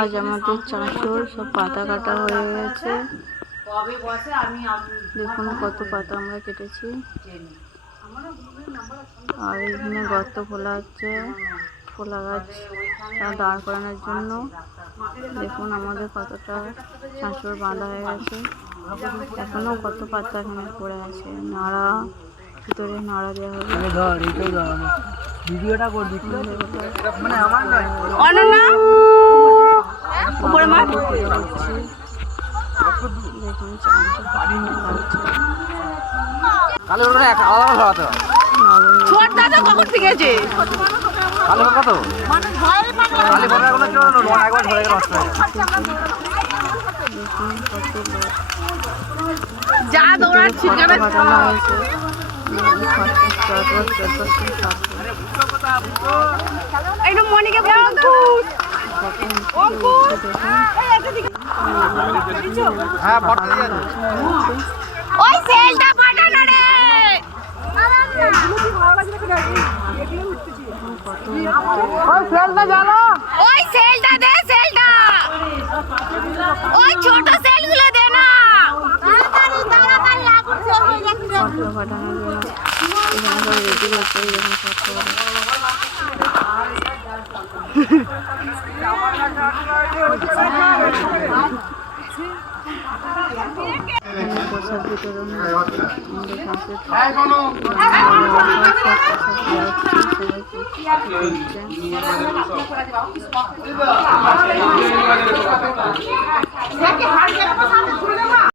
আজ আমাদের চাষর সব পাতা কাটা হয়ে গেছে। দেখুন কত পাতা আমরা কেটেছি। আর এখানে গর্ত খোলা হচ্ছে কলা গাছ দাঁড় করানোর জন্য। দেখুন আমাদের কতটা চাষর বাঁধা হয়ে গেছে। এখনো কত পাতা এখানে পড়ে আছে। নাড়া ভিতরে নাড়া দেওয়া হবে। ভিডিওটা করে দিচ্ছি মানে আমার নয় অনন্যা উপরে মার দেখুন কালো করে এক আলাদা ধরাতে হয়। ছোট দাদা কখন শিখেছে? কালো কত মানে ভয় পাগল কালো করে কোনো চলো না একবার ধরে নষ্ট হয়ে যা দৌড়াচ্ছি কেন একটু মনিকে হ্যাঁ ফটো দিয়ে দাও ওই সেলটা পাঠানো রে ওই সেলটা জানো ওই সেলটা দে সেলটা ওই ছোট সেলগুলো দে না তাড়াতাড়ি তাড়াতাড়ি আগুন শেষ হয়ে যাচ্ছে ফটো পাঠানোর জন্য এখানে সব রেডি করছে এরকম ফটো প্রসাদ বিতরণ আমাদের